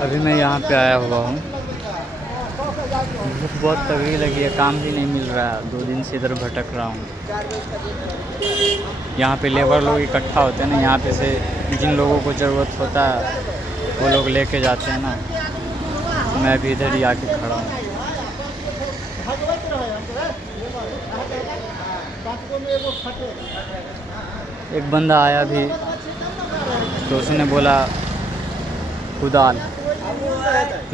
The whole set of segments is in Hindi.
अभी मैं यहाँ पे आया हुआ हूँ। भूख बहुत तगड़ी लगी है, काम भी नहीं मिल रहा है, 2 दिन से इधर भटक रहा हूँ। यहाँ पे लेबर लोग इकट्ठा होते हैं ना, यहाँ पे से जिन लोगों को ज़रूरत होता है वो लोग लेके जाते हैं ना। मैं भी इधर ही आके खड़ा हूँ। एक बंदा आया भी तो उसने बोला कुदाल,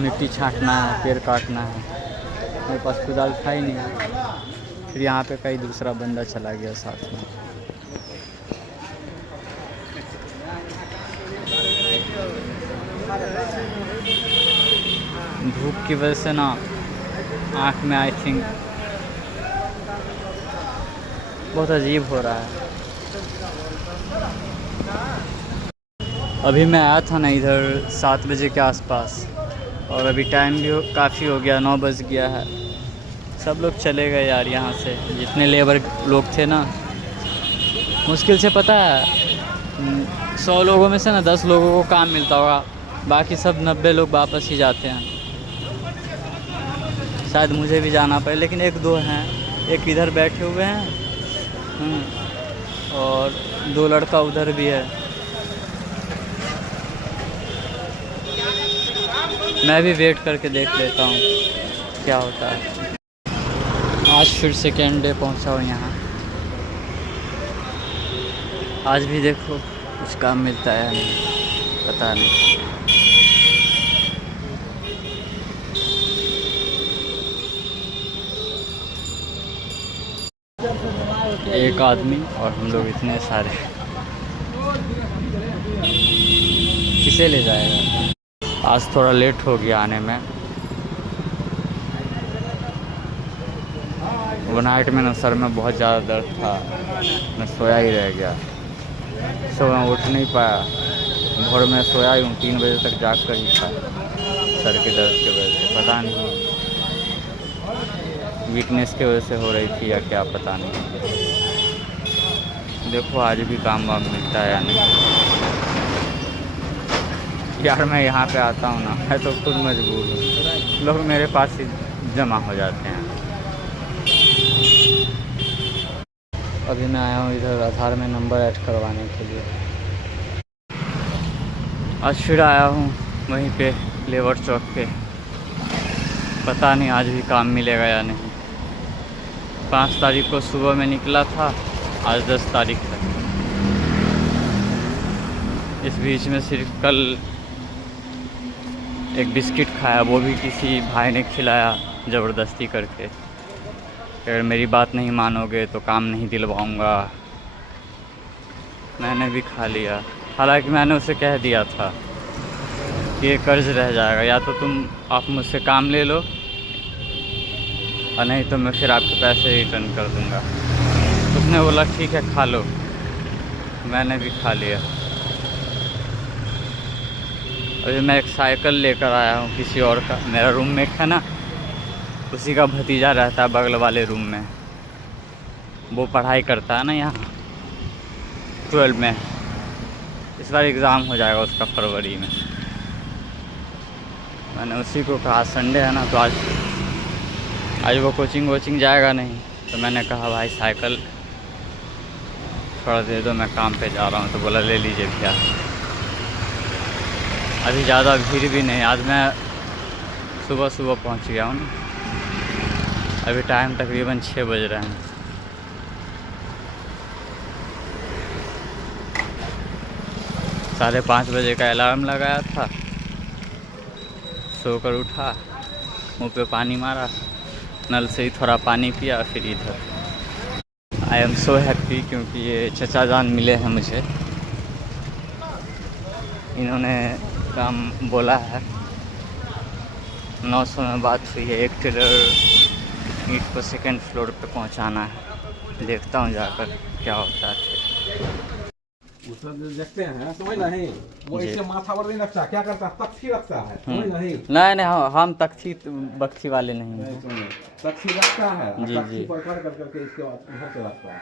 मिट्टी छांटना है, पेड़ काटना है। मेरे पास कुदाल था ही नहीं। फिर यहाँ पे कई दूसरा बंदा चला गया साथ में। धूप की वजह से ना आँख में आई थिंक बहुत अजीब हो रहा है। अभी मैं आया था ना इधर 7 बजे के आसपास, और अभी टाइम भी काफ़ी हो गया, 9 बज गया है। सब लोग चले गए यार यहाँ से, जितने लेबर लोग थे ना। मुश्किल से पता है 100 लोगों में से ना 10 लोगों को काम मिलता होगा, बाकी सब 90 लोग वापस ही जाते हैं। शायद मुझे भी जाना पड़े, लेकिन 1-2 हैं। एक इधर बैठे हुए हैं और 2 लड़का उधर भी है। मैं भी वेट करके देख लेता हूँ क्या होता है। आज फिर सेकेंड डे पहुँचा हूँ यहाँ। आज भी देखो कुछ काम मिलता है नहीं, पता नहीं। एक आदमी और हम लोग इतने सारे, किसे ले जाएगा। आज थोड़ा लेट हो गया आने में। वो नाइट में ना सर में बहुत ज़्यादा दर्द था, मैं सोया ही रह गया। सुबह मैं उठ नहीं पाया, भोर में सोया ही हूँ, 3 बजे तक जाग कर ही था। सर के दर्द की वजह से, पता नहीं वीकनेस की वजह से हो रही थी या क्या, पता नहीं। देखो आज भी काम वाम मिलता है या नहीं। यार मैं यहाँ पे आता हूँ ना, मैं तो खुद मजबूर हूँ, लोग मेरे पास ही जमा हो जाते हैं। अभी मैं आया हूँ इधर आधार में नंबर ऐड करवाने के लिए। आज फिर आया हूँ वहीं पे लेबर चौक पे, पता नहीं आज भी काम मिलेगा या नहीं। 5 तारीख को सुबह में निकला था, आज 10 तारीख है। इस बीच में सिर्फ कल एक बिस्किट खाया, वो भी किसी भाई ने खिलाया ज़बरदस्ती करके। अगर मेरी बात नहीं मानोगे तो काम नहीं दिलवाऊंगा। मैंने भी खा लिया, हालांकि मैंने उसे कह दिया था कि ये कर्ज रह जाएगा, या तो आप मुझसे काम ले लो और नहीं तो मैं फिर आपके पैसे रिटर्न कर दूंगा। उसने बोला ठीक है खा लो, मैंने भी खा लिया। अभी मैं एक साइकिल लेकर आया हूँ किसी और का, मेरा रूममेट है ना, उसी का भतीजा रहता है बगल वाले रूम में। वो पढ़ाई करता है ना यहाँ 12 में, इस बार एग्ज़ाम हो जाएगा उसका फरवरी में। मैंने उसी को कहा संडे है ना, तो आज वो कोचिंग जाएगा नहीं, तो मैंने कहा भाई साइकिल थोड़ा दे दो, मैं काम पे जा रहा हूँ। तो बोला ले लीजिए भैया। अभी ज़्यादा भीड़ भी नहीं, आज मैं सुबह पहुँच गया हूँ ना। अभी टाइम तकरीबन 6 बज रहे हैं। साढ़े 5 बजे का अलार्म लगाया था, सोकर उठा, मुँह पे पानी मारा, नल से ही थोड़ा पानी पिया, फिर इधर। आई एम सो हैप्पी क्योंकि ये चचा जान मिले हैं मुझे। इन्होंने काम बोला है, 900 में बात हुई है। 1 टेलर ईंट को 2nd फ्लोर पे पहुंचाना है। देखता हूं जाकर क्या होता है। देखते हैं समझ नहीं, वो ऐसे माथा पर नहीं रखता, क्या करता है तख्ती रखता है, समझ नहीं। नहीं हम तख्ती बख्ती वाले नहीं हैं। तख्ती रखता है, जी तख्ती पर कर करके इसके बाद इधर से रखता है।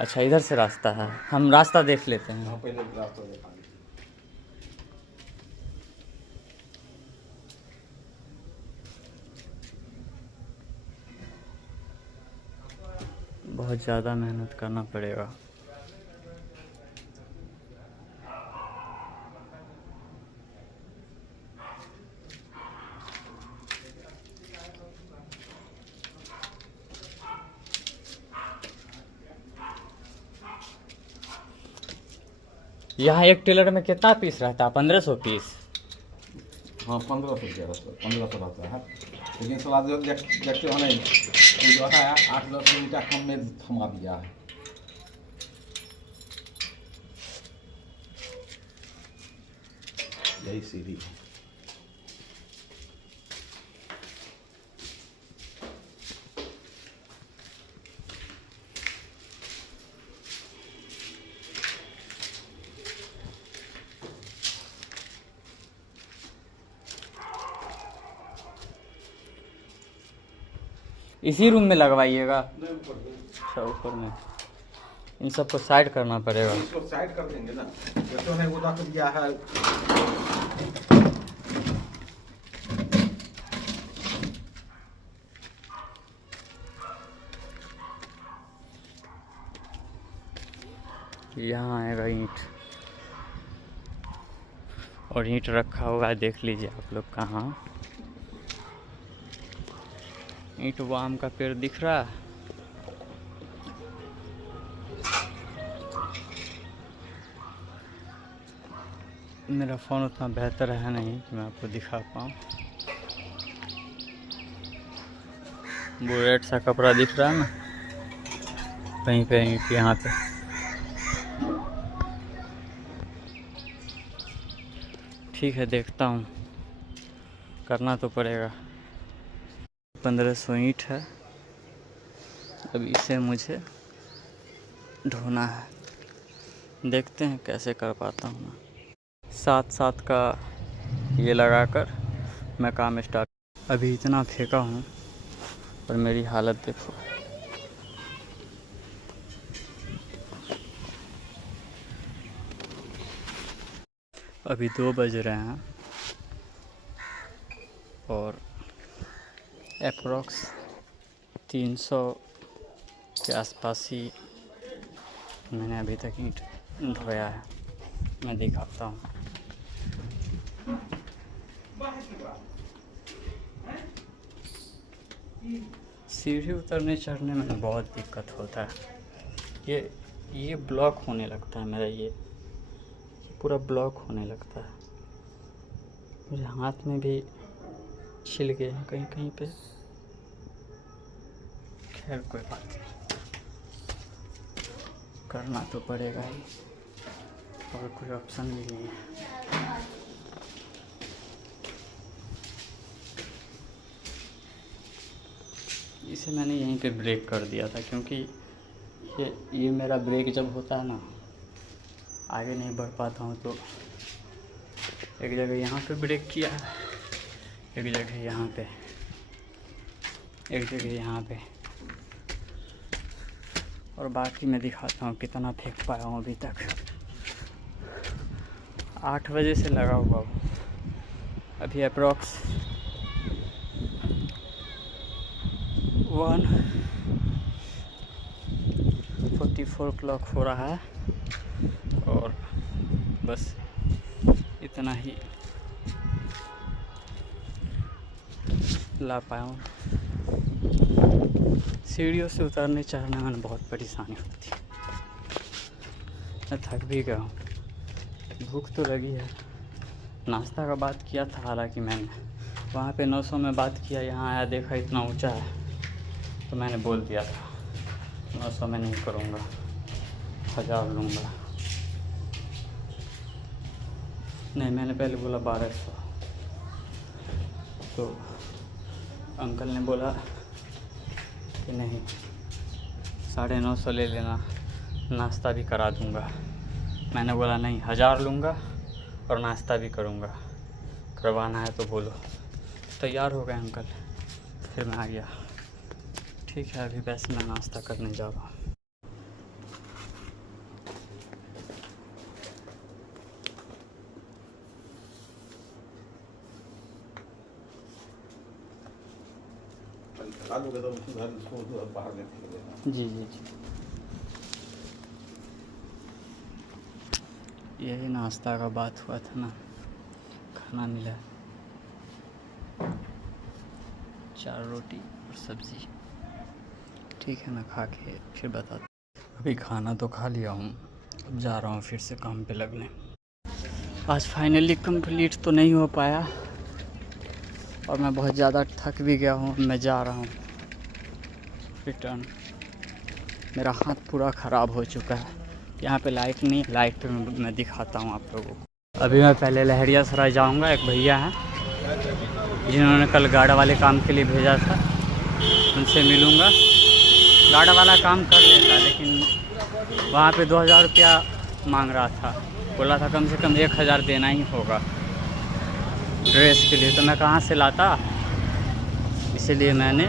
अच्छा इधर से रास्ता है, हम रास्ता देख लेते हैं। पहले रास्ता देखा। बहुत ज़्यादा मेहनत करना पड़ेगा। यहाँ एक टेलर में कितना पीस रहता है? 1500 पीस। हाँ 1500 रहता है, 1500 रहता है। लेकिन सलाह देखते हो नहीं, वो जो है 8-10 मीटर कम में थमा दिया है। यही सीढ़ी है। इसी रूम में लगवाइएगा? अच्छा, ऊपर में। इन सबको साइड करना पड़ेगा। इसको साइड कर देंगे ना, जैसे उन्हें वो रख दिया है। यहाँ आएगा ईंट, और ईंट रखा हुआ है, देख लीजिए आप लोग कहाँ। ईंट वो आम का पेड़ दिख रहा है। मेरा फ़ोन उतना बेहतर है नहीं कि मैं आपको दिखा पाऊँ। वो रेड सा कपड़ा दिख रहा है ना, कहीं पे ईंट यहाँ पे। ठीक है, देखता हूँ, करना तो पड़ेगा। 1500 ईंट है, अब इसे मुझे ढोना है। देखते हैं कैसे कर पाता हूँ मैं। 7-7 का ये लगाकर मैं काम स्टार्ट। अभी इतना फेंका हूँ और मेरी हालत देखो। अभी 2 बज रहे हैं और अप्रॉक्स 300 के आसपास ही मैंने अभी तक ईंट ढोया है। मैं दिखाता हूँ। सीढ़ी उतरने चढ़ने में बहुत दिक्कत होता है। ये ब्लॉक होने लगता है मेरा, ये पूरा ब्लॉक होने लगता है। मेरे हाथ में भी छिल गए हैं कहीं कहीं पे। खैर कोई बात नहीं, करना तो पड़ेगा ही, और कोई ऑप्शन भी नहीं है। इसे मैंने यहीं पे ब्रेक कर दिया था, क्योंकि ये मेरा ब्रेक जब होता है ना, आगे नहीं बढ़ पाता हूँ, तो एक जगह यहाँ पे ब्रेक किया है, एक जगह यहाँ पे, एक जगह यहाँ पे, और बाकी मैं दिखाता हूँ कितना फेंक पाया हूँ अभी तक। 8 बजे से लगा हुआ हूँ, अभी अप्रॉक्स 1:44 क्लॉक हो रहा है, और बस इतना ही ला पाया हूँ। सीढ़ियों से उतरने चढ़ने में बहुत परेशानी होती है। मैं थक भी गया हूँ, भूख तो लगी है। नाश्ता का बात किया था, हालांकि मैंने वहाँ पे 900 में बात किया, यहाँ आया देखा इतना ऊंचा है, तो मैंने बोल दिया था 900 में नहीं करूँगा, 1000 लूँगा। नहीं, मैंने पहले बोला 1200, तो अंकल ने बोला कि नहीं 950 ले लेना, नाश्ता भी करा दूँगा। मैंने बोला नहीं, 1000 लूँगा और नाश्ता भी करूँगा, करवाना है तो बोलो। तैयार हो गए अंकल, फिर मैं आ गया। ठीक है, अभी वैसे मैं नाश्ता करने जा रहा हूँ। आलू के तो उसको बाहर में फेंक देना। जी जी जी। यही नाश्ता का बात हुआ था ना, खाना मिला 4 रोटी और सब्ज़ी। ठीक है ना, खा के फिर बता। अभी खाना तो खा लिया हूँ, अब जा रहा हूँ फिर से काम पे लगने। आज फाइनली कंप्लीट तो नहीं हो पाया और मैं बहुत ज़्यादा थक भी गया हूँ। मैं जा रहा हूँ रिटर्न। मेरा हाथ पूरा ख़राब हो चुका है। यहाँ पे लाइट नहीं, लाइट पे मैं दिखाता हूँ आप लोगों को। अभी मैं पहले लहरियासराय जाऊँगा। एक भैया हैं जिन्होंने कल गार्ड वाले काम के लिए भेजा था, उनसे मिलूँगा। गार्ड वाला काम कर लेता, लेकिन वहाँ पे 2000 रुपया मांग रहा था। बोला था कम से कम 1000 देना ही होगा ड्रेस के लिए, तो मैं कहाँ से लाता। इसीलिए मैंने,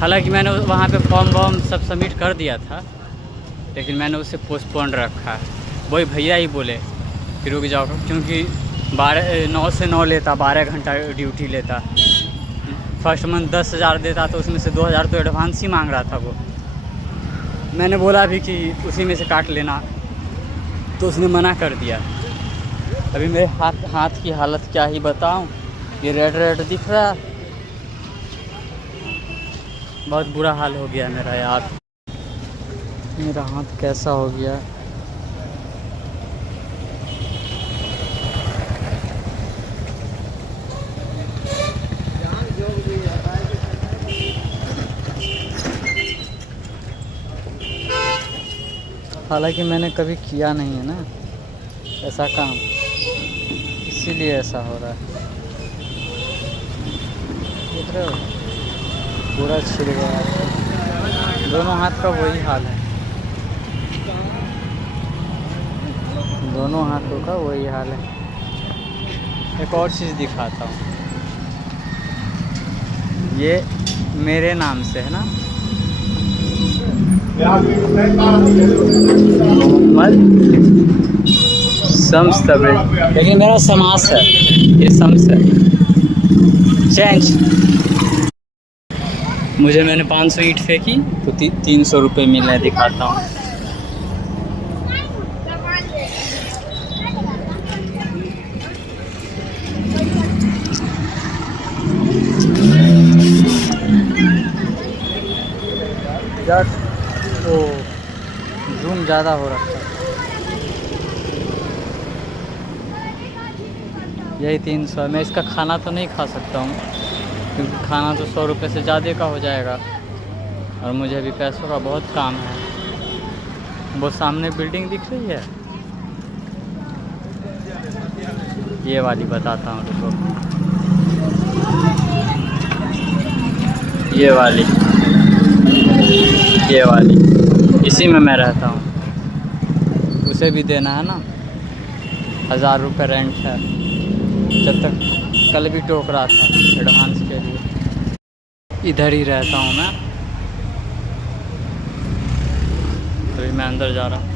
हालांकि मैंने वहाँ पे फॉर्म वॉर्म सब सबमिट कर दिया था, लेकिन मैंने उसे पोस्टपोन रखा है। वही भैया ही बोले कि रुक जाओ, क्योंकि 9 से 9 लेता, 12 घंटा ड्यूटी लेता। फर्स्ट मंथ 10,000 देता, तो उसमें से 2000 तो एडवांस ही मांग रहा था वो। मैंने बोला भी कि उसी में से काट लेना, तो उसने मना कर दिया। अभी मेरे हाथ की हालत क्या ही बताऊं, ये रेड रेड दिख रहा है। बहुत बुरा हाल हो गया मेरा यार। मेरा हाथ कैसा हो गया। हालांकि मैंने कभी किया नहीं है ना ऐसा काम, इसीलिए ऐसा हो रहा है। देख रहे हो, पूरा छिल गया है। दोनों हाथ का वही हाल है, दोनों हाथों का वही हाल है। एक और चीज़ दिखाता हूँ, ये मेरे नाम से है ना, लेकिन मेरा समास है, ये सम्स है। चेंज। मुझे मैंने 500 ईंट फेंकी तो 300 रुपये मिलने दिखाता हूँ। यार वो जूम ज़्यादा हो रहा है। यही 300। मैं इसका खाना तो नहीं खा सकता हूँ, क्योंकि खाना तो 100 रुपये से ज़्यादा का हो जाएगा और मुझे अभी पैसों का बहुत काम है। वो सामने बिल्डिंग दिख रही है, ये वाली बताता हूँ रुको। ये वाली इसी में मैं रहता हूँ। उसे भी देना है ना, 1000 रुपये रेंट है। जब तक कल भी टोक रहा था एडवांस के लिए। इधर ही रहता हूँ मैं। अभी मैं अंदर जा रहा हूँ।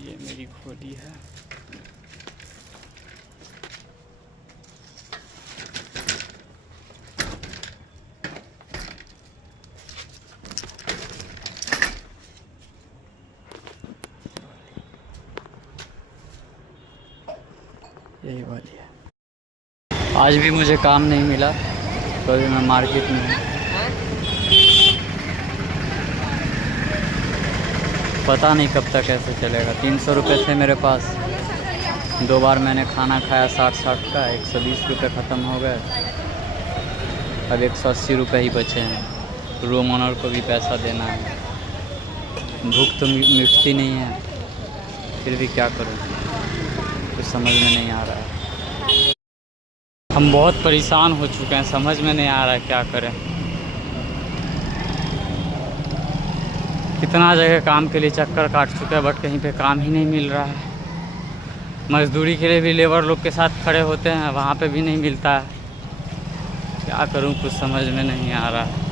ये मेरी खोली है। यही वाली है। आज भी मुझे काम नहीं मिला, तो अभी मैं मार्केट में हूँ। पता नहीं कब तक ऐसे चलेगा। 300 रुपये थे मेरे पास, 2 बार मैंने खाना खाया 60-60 का, 120 रुपये ख़त्म हो गए। अब 180 रुपये ही बचे हैं। रूम ओनर को भी पैसा देना है। भूख तो मिटती नहीं है, फिर भी क्या करूँ। कुछ समझ में नहीं आ रहा है। हम बहुत परेशान हो चुके हैं, समझ में नहीं आ रहा है क्या करें। कितना जगह काम के लिए चक्कर काट चुके हैं बट कहीं पे काम ही नहीं मिल रहा है। मज़दूरी के लिए भी लेबर लोग के साथ खड़े होते हैं, वहाँ पे भी नहीं मिलता है। क्या करूँ कुछ समझ में नहीं आ रहा है।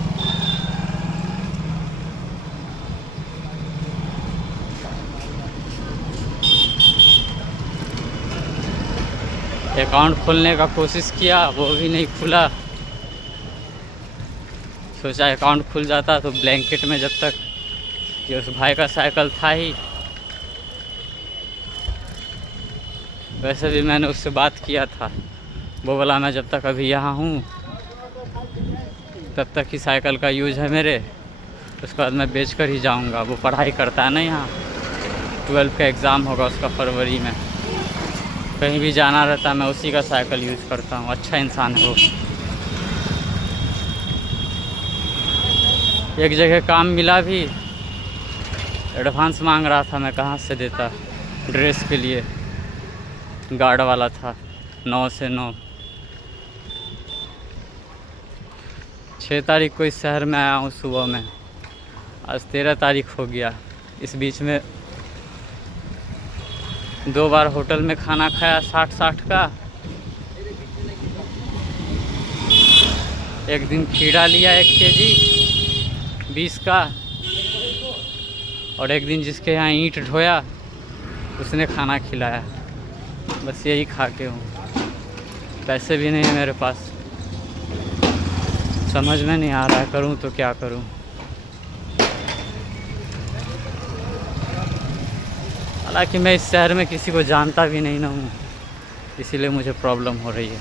अकाउंट खोलने का कोशिश किया, वो भी नहीं खुला। सोचा अकाउंट खुल जाता तो ब्लैंकेट में, जब तक ये उस भाई का साइकिल था ही। वैसे भी मैंने उससे बात किया था, वो बोला मैं जब तक अभी यहाँ हूँ तब तक ही साइकिल का यूज़ है मेरे, उसके बाद मैं बेच कर ही जाऊँगा। वो पढ़ाई करता है ना यहाँ, 12th का एग्ज़ाम होगा उसका फरवरी में। कहीं भी जाना रहता है मैं उसी का साइकिल यूज़ करता हूँ। अच्छा इंसान है वो। एक जगह काम मिला भी, एडवांस मांग रहा था, मैं कहाँ से देता। ड्रेस के लिए गार्ड वाला था, 9 से 9। 6 तारीख को इस शहर में आया हूँ सुबह में, आज 13 तारीख हो गया। इस बीच में 2 बार होटल में खाना खाया 60-60 का। एक दिन खीरा लिया 1 केजी 20 का, और एक दिन जिसके यहाँ ईंट ढोया उसने खाना खिलाया। बस यही खा के हूँ, पैसे भी नहीं है मेरे पास। समझ में नहीं आ रहा है करूँ तो क्या करूँ। हालांकि मैं इस शहर में किसी को जानता भी नहीं ना हूँ, इसीलिए मुझे प्रॉब्लम हो रही है।